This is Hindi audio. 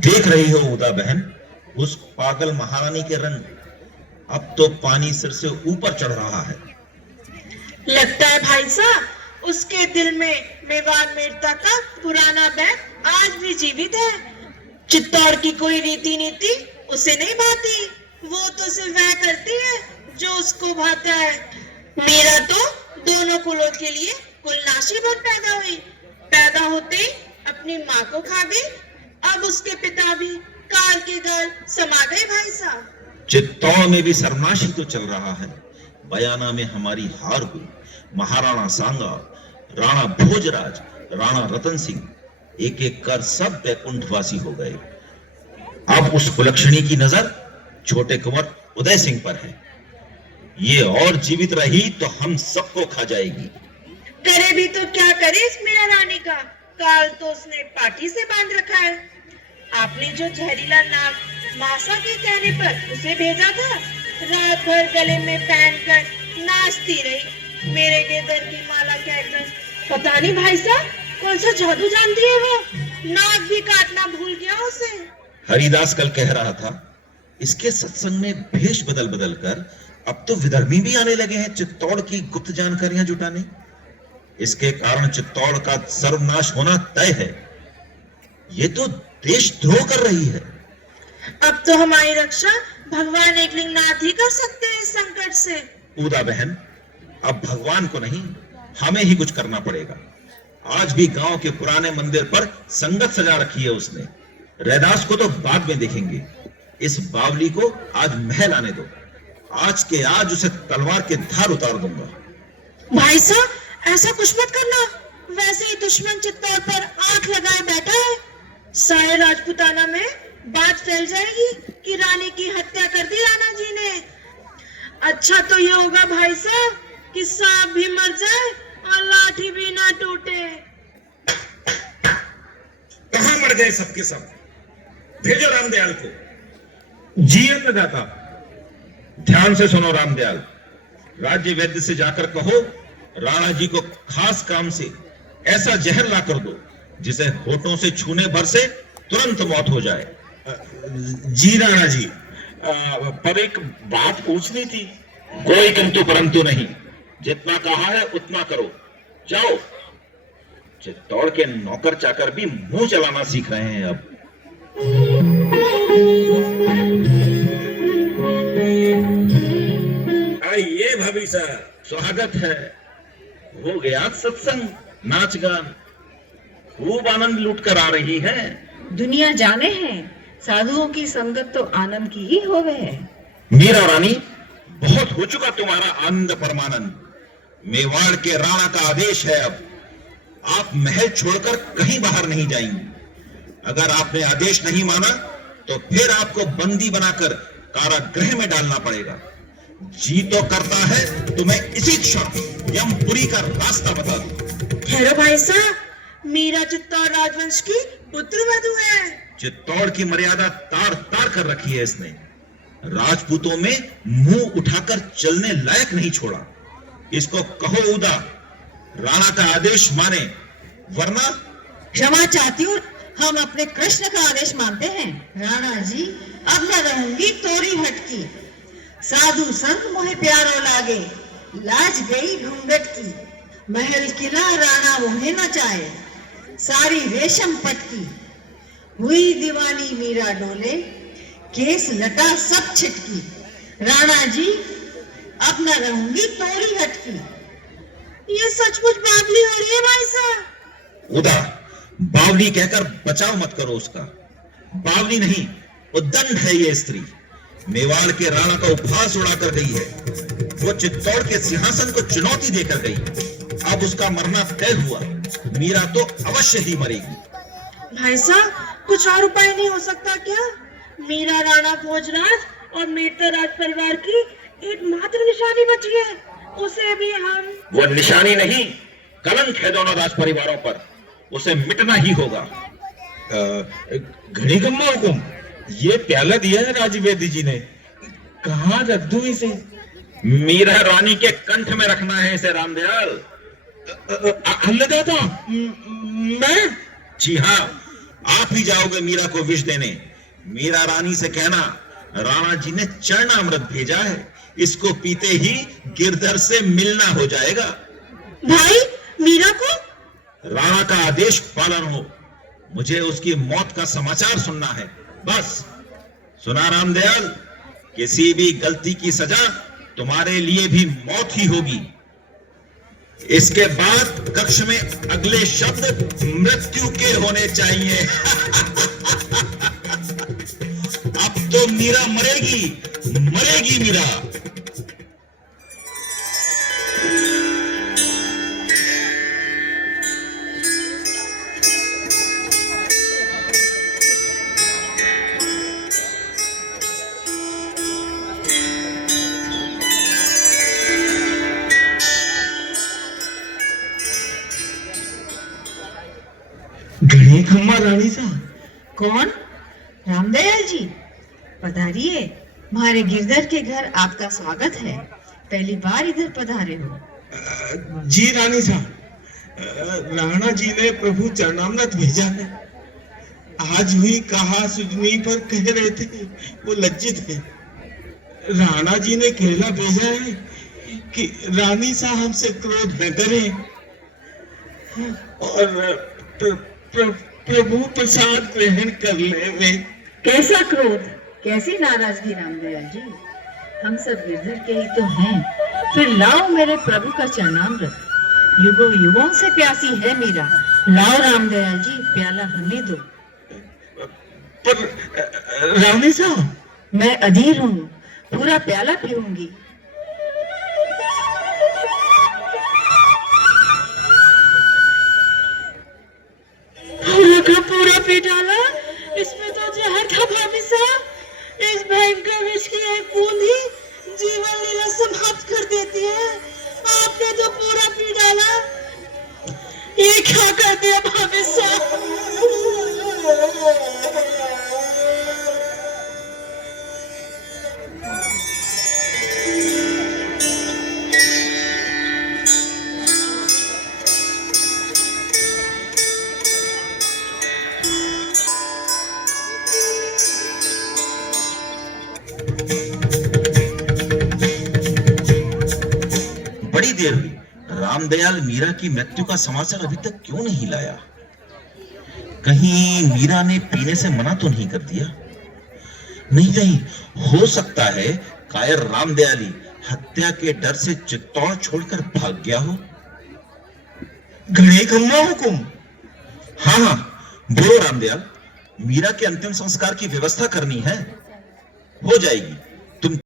देख रही हो उदा बहन, उस पागल महारानी के रंग। अब तो पानी सिर से ऊपर चढ़ रहा है। लगता है भाई साहब उसके दिल में मेवाड़ मेड़ता का पुराना बैग आज भी जीवित है। चित्तौड़ की कोई रीति नीति उसे नहीं भाती, वो तो सिर्फ वह करती है जो उसको भाता है। मेरा तो दोनों कुलों के लिए कुलनाशी बन पैदा हुई, पैदा होते ही अपनी माँ को खा गई, अब उसके पिता भी काल के गल समा गए भाई साहब। चित्तौड़ में भी सर्वनाशी तो चल रहा है। बयाना में हमारी हार हुई। महाराणा सांगा, राणा भोजराज, राणा रतन सिंह एक एक कर सब बैकुंठवासी हो गए। अब उस कुलक्षणी की नजर छोटे कुंवर उदय सिंह पर है। ये और जीवित रही तो हम सबको खा जाएगी। करे भी तो क्या करे इस मीरा रानी का, काल तो उसने पार्टी से बांध रखा है। आपने जो जहरीला नाग मासा के कहने पर उसे भेजा था, रात भर गले में पहनकर नाचती रही, मेरे गेदर की माला कहकर। पता नहीं भाई साहब कौन सा जादू जानती है वो, नाग भी काटना भूल गया उसे। हरिदास कल कह रहा था, इसके सत्संग में भेष बदल बदल कर अब तो विधर्मी भी आने लगे हैं चित्तौड़ की गुप्त जानकारियां जुटाने। इसके कारण चित्तौड़ का सर्वनाश होना तय है। ये तो देशद्रोह कर रही है। अब तो हमारी रक्षा भगवान एकलिंगनाथ ही कर सकते हैं इस संकट से। उदा बहन, अब भगवान को नहीं, हमें ही कुछ करना पड़ेगा। आज भी गांव के पुराने मंदिर पर संगत सजा रखी है उसने। रैदास को तो बाद में देखेंगे, इस बावली को आज महल आने दो। आज के आज उसे तलवार के धार उतार दूंगा। भाई साहब ऐसा कुछ मत करना, वैसे ही दुश्मन चित्तौड़ पर आंख लगाए बैठा है। सारे राजपुताना में बात फैल जाएगी कि रानी की हत्या कर दी राणा जी ने। अच्छा तो ये होगा भाई साहब कि सांप भी मर जाए और लाठी भी ना टूटे। कहां मर गए सबके सब? भेजो रामदयाल को। जी अन्नदाता, ध्यान से सुनो रामदयाल। राज्य वैद्य से जाकर कहो राणा जी को खास काम से ऐसा जहर ला कर दो जिसे होठों से छूने भर से तुरंत मौत हो जाए। जी राणा जी, पर एक बात पूछनी थी। कोई किंतु परंतु नहीं, जितना कहा है उतना करो। जाओ। चित्तौड़ के नौकर चाकर भी मुंह चलाना सीख रहे हैं अब। आइए भाभी साहब। स्वागत है। हो गया सत्संग, नाच गान, खूब आनंद लूट कर आ रही है। दुनिया जाने हैं, साधुओं की संगत तो आनंद की ही होवे है। मीरा रानी, बहुत हो चुका तुम्हारा आनंद परमानंद। मेवाड़ के राणा का आदेश है अब आप महल छोड़कर कहीं बाहर नहीं जाएंगी। अगर आपने आदेश नहीं माना तो फिर आपको बंदी बनाकर कारागृह में डालना पड़ेगा। जी तो करता है तुम्हें इसी क्षण यमपुरी का रास्ता बता दूं। ठहरो भाई साहब, मीरा चित्तौड़ राजवंश की पुत्र वधू है। चित्तौड़ की मर्यादा तार तार कर रखी है इसने। राजपूतों में मुंह उठाकर चलने लायक नहीं छोड़ा। इसको कहो उदा, राणा का आदेश माने, वरना। क्षमा चाहती हूँ, हम अपने कृष्ण का आदेश मानते हैं। राणा जी, अब न रहूंगी तोरी हटकी। साधु संत मोहे प्यारो लागे, लाज गई घूंघट की। महल किला राणा मोहे न चाहे, सारी रेशम पटकी। हुई दीवानी मीरा डोले, केस लटा सब छिटकी। राणा जी, अब न रहूंगी तोरी हटकी। ये सचमुच बावली हो रही है भाई साहब। उदा, बावली कहकर बचाव मत करो उसका। बावली नहीं, उद्दंड है ये स्त्री। मेवाड़ के राणा का उपहास उड़ाकर गई है। वो चित्तौड़ के सिंहासन को चुनौती देकर गई। अब उसका मरना तय हुआ। मीरा तो अवश्य ही मरेगी। भाई साहब कुछ और उपाय नहीं हो सकता क्या? मीरा राणा भोजराज और मेड़ता राज परिवार की एकमात्र निशानी बची है, उसे भी हम। वो निशानी नहीं, कलंक है दोनों राज परिवारों पर। उसे मिटना ही होगा। घड़ी गम्मा हुकुम, ये प्याला दिया है राजवेदी जी ने, कहाँ रख दूं इसे? मीरा रानी के कंठ में रखना है इसे रामदयाल। अन्नदाता, मैं? जी हाँ, आप ही जाओगे मीरा को विष देने। मीरा रानी से कहना राणा जी ने चरणामृत भेजा है, इसको पीते ही गिरधर से मिलना हो जाएगा। भाई मीरा को? राणा का आदेश पालन हो, मुझे उसकी मौत का समाचार सुनना है, बस। सुना रामदयाल, किसी भी गलती की सजा तुम्हारे लिए भी मौत ही होगी। इसके बाद कक्ष में अगले शब्द मृत्यु के होने चाहिए। अब तो मीरा मरेगी, मरेगी मीरा। घड़ी खम्मा रानी साहब। कौन? रामदयाल जी, पधारिए। हमारे गिरधर के घर आपका स्वागत है। पहली बार इधर पधारे हो। जी रानी साहब, राणा जी ने प्रभु चरणामृत भेजा है। आज हुई कहा सुजनी पर कह रहे थे, वो लज्जित है। राणा जी ने कहला भेजा है कि रानी साहब हमसे क्रोध न करें और प्रभु प्रसाद ग्रहण कर ले वे। कैसा क्रोध, कैसी नाराजगी रामदयाल जी? हम सब गिरधर के ही तो हैं। फिर लाओ मेरे प्रभु का चरणामृत। युगों युगों से प्यासी है मीरा। लाओ रामदयाल जी, प्याला हमें दो। पर रानी साहब, मैं अधीर हूँ, पूरा प्याला पीऊंगी। पूरा पी डाला, इसमें तो जहर था भाभी साहब। इस भयंकर विष की एक बूंद ही जीवन लीला समाप्त कर देती है। आपने तो पूरा पी डाला, ये क्या कर दिया भाभी साहब? बड़ी देर हुई, रामदयाल मीरा की मृत्यु का समाचार अभी तक क्यों नहीं लाया? कहीं मीरा ने पीने से मना तो नहीं कर दिया? नहीं नहीं, हो सकता है कायर रामदयाली हत्या के डर से चित्तौड़ छोड़कर भाग गया हो। घड़ी खम्मा हुकुम। हाँ हाँ, बोलो रामदयाल। मीरा के अंतिम संस्कार की व्यवस्था करनी है, हो जाएगी।